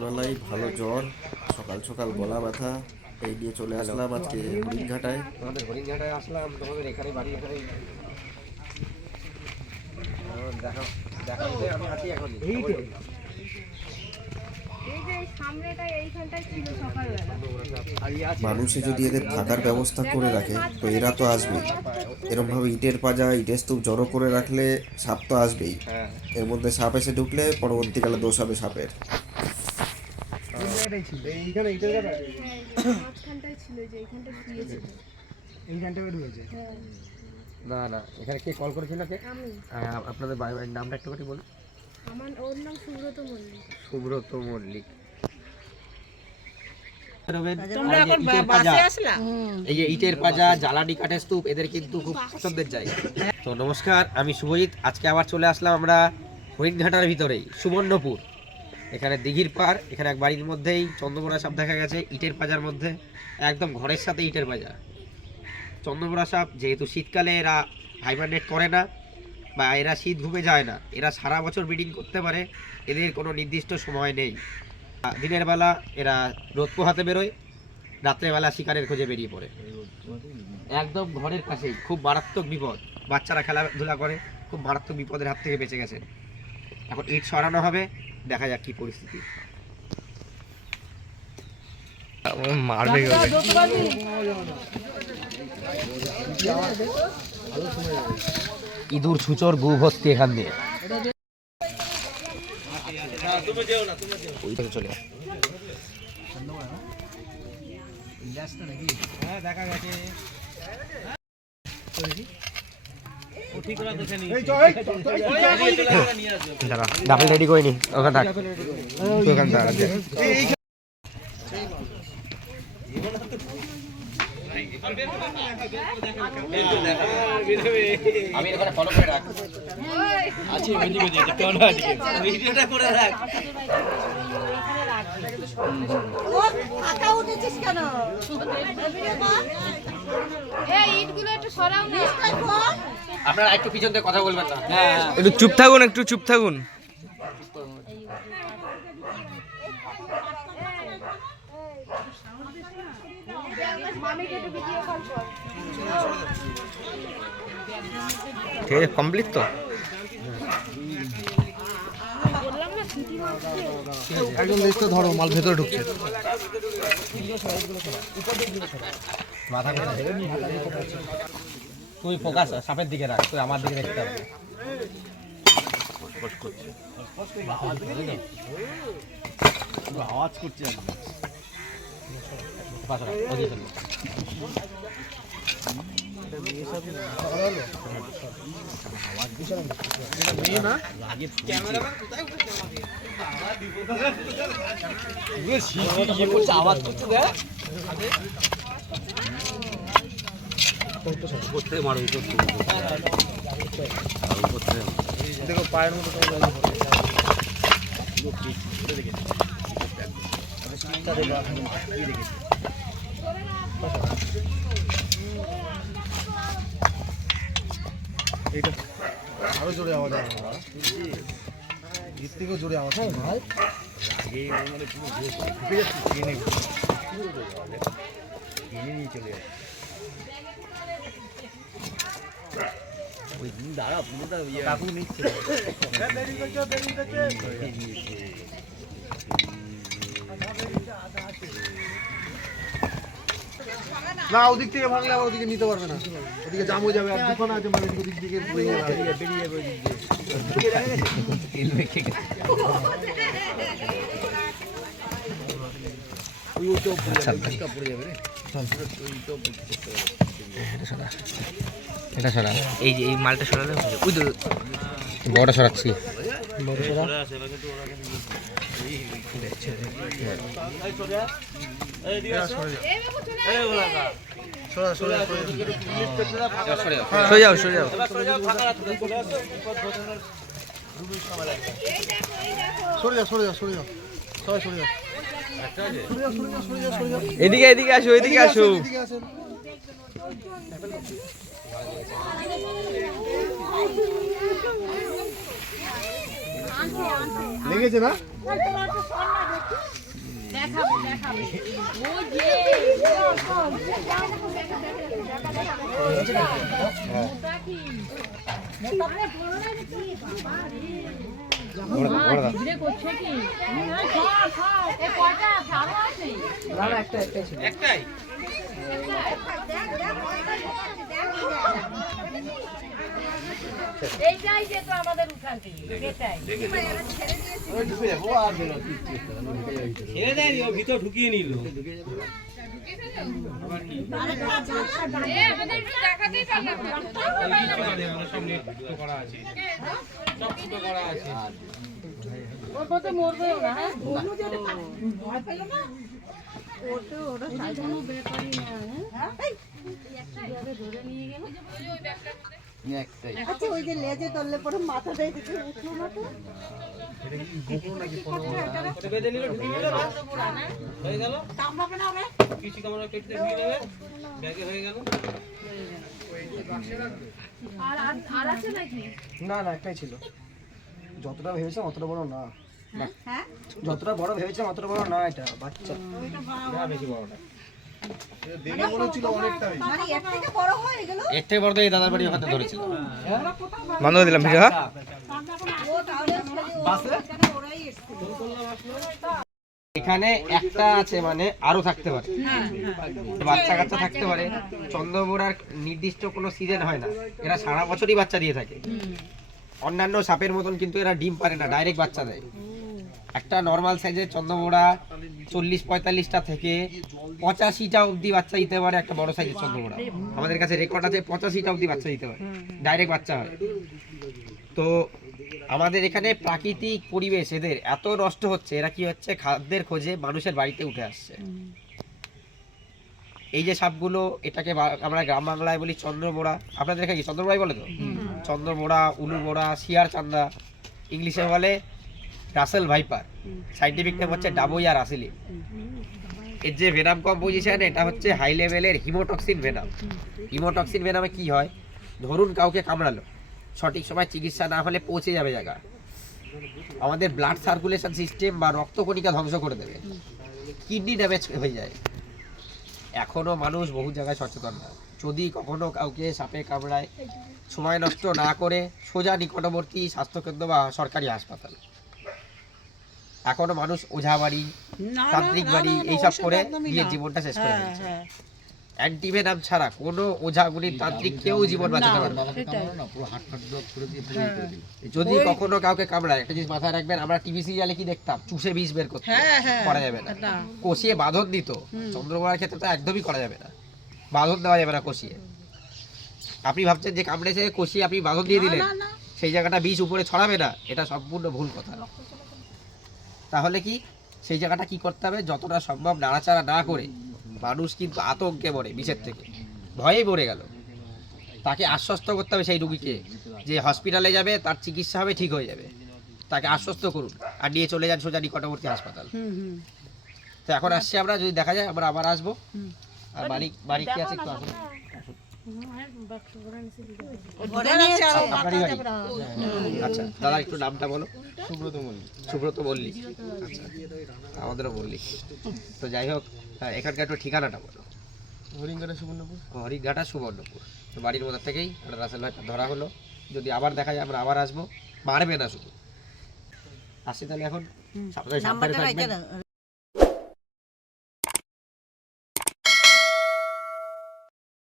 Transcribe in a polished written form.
রাত্রেবেলায় ভালো জ্বর, সকাল সকাল গলা ব্যথা, এই নিয়ে চলে আসলাম আজকে হরিণঘাটায়। আমাদের হরিণঘাটায় আসলাম, তোমাদের এখানে বাড়ি, এখানে দেখো দেখো আমি আছি এখন। মানুষে যদি এদের থাকার ব্যবস্থা করে রাখে তো এরা তো আসবেই। এরমভাবে ইটের পাজা, ইটের স্তূপ জড়ো করে রাখলে সাপ তো আসবেই। এর মধ্যে সাপ এসে ঢুকলে পরবর্তীকালে দোষ হবে সাপের। না না, এখানে কে কল করেছিল? কে? আপনাদের বাড়ির নামটা একটু করে বলুন। আমার ওর নাম সুব্রত মল্লিক। সুব্রত মল্লিক। এই যে ইটের পাজা, জ্বালানি কাঠের স্তূপ, এদের কিন্তু খুব পছন্দের জায়গা। তো নমস্কার, আমি শুভজিৎ। আজকে আবার চলে আসলাম আমরা হরিণঘাটার ভিতরেই, সুবর্ণপুর। এখানে দিঘির পার, এখানে এক বাড়ির মধ্যেই চন্দ্রবোড়া সাপ দেখা গেছে ইটের পাজার মধ্যে, একদম ঘরের সাথে ইটের পাজা। চন্দ্রবোড়া সাপ যেহেতু শীতকালে এরা হাইবারনেট করে না বা এরা শীত ঘুমে যায় না, এরা সারা বছর ব্রিডিং করতে পারে, এদের কোনো নির্দিষ্ট সময় নেই। দিনের বেলা এরা রোদ পোহাতে বেরোয়, রাত্রেবেলা শিকারের খোঁজে বেরিয়ে পড়ে। একদম ঘরের কাছেই, খুব মারাত্মক বিপদ। বাচ্চারা খেলাধুলা করে, খুব মারাত্মক বিপদের হাত থেকে বেঁচে গেছেন। এখন ইট সরানো হবে, দেখা যাক কি পরিস্থিতি। ইঁদুর ছুচোর গু ভর্তি এখান দিয়ে। ওই থেকে চলে ডাবল রেডি করে নি ওখানে থাক, ওখানে থাক। আমি এখানে ফলো করে রাখ আছি, ভিডিওটা করে রাখ। আপনারা একটু পিছন থেকে কথা বলবেন না, একটু চুপ থাকুন, একটু চুপ থাকুন। ঠিক আছে, কমপ্লিট তো। একদম লিস্ট ধরো, মাল ভেতরে ঢুকছে। তুই ফোকাস সাপের দিকে রাখ, তুই আমার দিকে দেখতে হবে। আওয়াজ করছে আওয়াজ করছে। দেখো পায়ের মতো এইটা আরো জোরে আওয়াজ আসবে, এর থেকেও জোরে আওয়াজ ভাই। চলে যাচ্ছে ওই দাঁড়া, পুরোটা কাকু নিচ্ছে না। ওদিক থেকে ভাঙলে আবার ওদিকে নিতে পারবে না, ওদিকে জাম হয়ে যাবে। আর দোকান আছে মানে ওদিক দিকে বেরিয়ে এটা সরা, এই যে এই মালটা সরালে ওই তো বড়টা সরাচ্ছি। সরে যাও, সরে যাও। এদিকে এদিকে আসো, এদিকে আসো। লেগেছে না? একটাই এইটাই যে তো আমাদের উঠানটি এটাই ছেড়ে দেয়নি, ও ভিতর ঢুকিয়ে নিল। ওর মধ্যে মরবেও না, হ্যাঁ ভয় পেল না ওটা কোনো ব্যাপারই না, হ্যাঁ ধরে নিয়ে গেল। আচ্ছা ওই যে লেজে ধরলে পরে মাথাটা এদিকে উঠলো না তো? বেঁধে নিল, ঢুকিয়ে নিল, হয়ে গেল। কিছু কামড় কেটে দিয়ে দেবে, ব্যাগে হয়ে গেল। আর আছে নাকি? না না একটাই ছিল, যতটা ভেবেছিলাম অতটা বড় না। যতটা বড় ভেবেছিলাম অতটা বড় না, এটা বাচ্চা না বেশি বড় না। মানে এর থেকে বড় হয়ে গেল। এর থেকে বড় তো এই দাদার বাড়ি ওখানে ধরেছিল। বন্ধ করে দিলাম ভিডিও। ও তাহলে ওরাই এসেছিল। এখানে একটা আছে, মানে আরো থাকতে পারে, বাচ্চা কাচ্চা থাকতে পারে। চন্দ্রবোড়ার নির্দিষ্ট কোনো সিজন হয় না, এরা সারা বছরই বাচ্চা দিয়ে থাকে। অন্যান্য সাপের মতন কিন্তু এরা ডিম পারে না, ডাইরেক্ট বাচ্চা দেয়। একটা নর্মাল সাইজের চন্দ্রবোড়া 40-45টা থেকে 85টা অবধি বাচ্চা দিতে পারে। একটা বড় সাইজের চন্দ্রবোড়া আমাদের কাছে রেকর্ড আছে, 85টা অবধি বাচ্চা দিতে পারে, ডাইরেক্ট বাচ্চা হয়। তো আমাদের এখানে প্রাকৃতিক পরিবেশ এদের এত নষ্ট হচ্ছে, এরা কি হচ্ছে খাদ্যের খোঁজে মানুষের বাড়িতে উঠে আসছে। এই যে সাপগুলো, এটাকে আমরা গ্রাম বাংলায় বলি চন্দ্রবোড়া। আপনাদের এখানে কি চন্দ্রবোড়াই বলে? তো চন্দ্রবোড়া, উলুবোড়া, শিয়ার চান্দা, ইংলিশে বলে রাসেল ভাইপার, সাইন্টিফিক নেম হচ্ছে ডাবোইয়া রাসেলি। এর যে ভেনাম কম্পোজিশন, এটা হচ্ছে হাই লেভেলের হিমোটক্সিন ভেনাম। হিমোটক্সিন ভেনামে কি হয়, ধরুন কাউকে কামড়ালো, সঠিক সময় চিকিৎসা না হলে পৌঁছে যাবে জায়গা, আমাদের ব্লাড সার্কুলেশন সিস্টেম বা রক্তকণিকা ধ্বংস করে দেবে, কিডনি ড্যামেজ হয়ে যায়। এখনো মানুষ বহু জায়গায় সচেতন না। যদি কখনো কাউকে সাপে কামড়ায়, সময় নষ্ট না করে সোজা নিকটবর্তী স্বাস্থ্যকেন্দ্র বা সরকারি হাসপাতাল। এখনো মানুষ ওঝা বাড়ি, তান্ত্রিক বাড়ি এইসব করে নিজের জীবনটা শেষ করে ফেলছে। অ্যান্টিভেনাম ছাড়া কোনো ওঝাগুলির তান্ত্রিক কেউ জীবন বাঁচাতে পারবে না। যদি কখনো কাউকে কামড়ায়, একটা জিনিস মাথায় রাখবেন, আমরা টিভি সিরিয়ালে কি দেখতাম, চুষে বিষ বের করতে, করা যাবে না। কষিয়ে বাঁধন দিত, চন্দ্রবোড়ার ক্ষেত্রে তো একদমই করা যাবে না, বাঁধন দেওয়া যাবে না কষিয়ে। আপনি ভাবছেন যে কামড়েছে কষিয়ে আপনি বাঁধন দিয়ে দিলেন, সেই জায়গাটা বিষ উপরে ছড়াবে না, এটা সম্পূর্ণ ভুল কথা। তাহলে কি সেই জায়গাটা কি করতে হবে, যতটা সম্ভব নাড়াচাড়া না করে, মানুষ কিন্তু আতঙ্কে মরে, বিষের থেকে ভয়েই মরে গেল, তাকে আশ্বস্ত করতে হবে সেই রুগীকে যে হসপিটালে যাবে, তার চিকিৎসা হবে, ঠিক হয়ে যাবে, তাকে আশ্বস্ত করুন আর নিয়ে চলে যান সোজা নিকটবর্তী হাসপাতাল। তো এখন আসছি আমরা, যদি দেখা যায় আমরা আবার আসবো। আর বাড়ি কি আছে একটু আসুন। আপনারই বাড়ি? আচ্ছা দাদা একটু নামটা বলো। সুব্রত মল্লিক। আচ্ছা আমাদেরও মল্লিক। তো যাই হোক, এখানকার একটু ঠিকানাটা বলো। হরিণঘাটা সুবর্ণপুর। তো বাড়ির মধ্যে থেকেই একটা রাসেল ভাই ধরা হলো। যদি আবার দেখা যায় আমরা আবার আসবো, মারবে না শুধু। আসি তাহলে এখন, সাবধানে থাকবেন।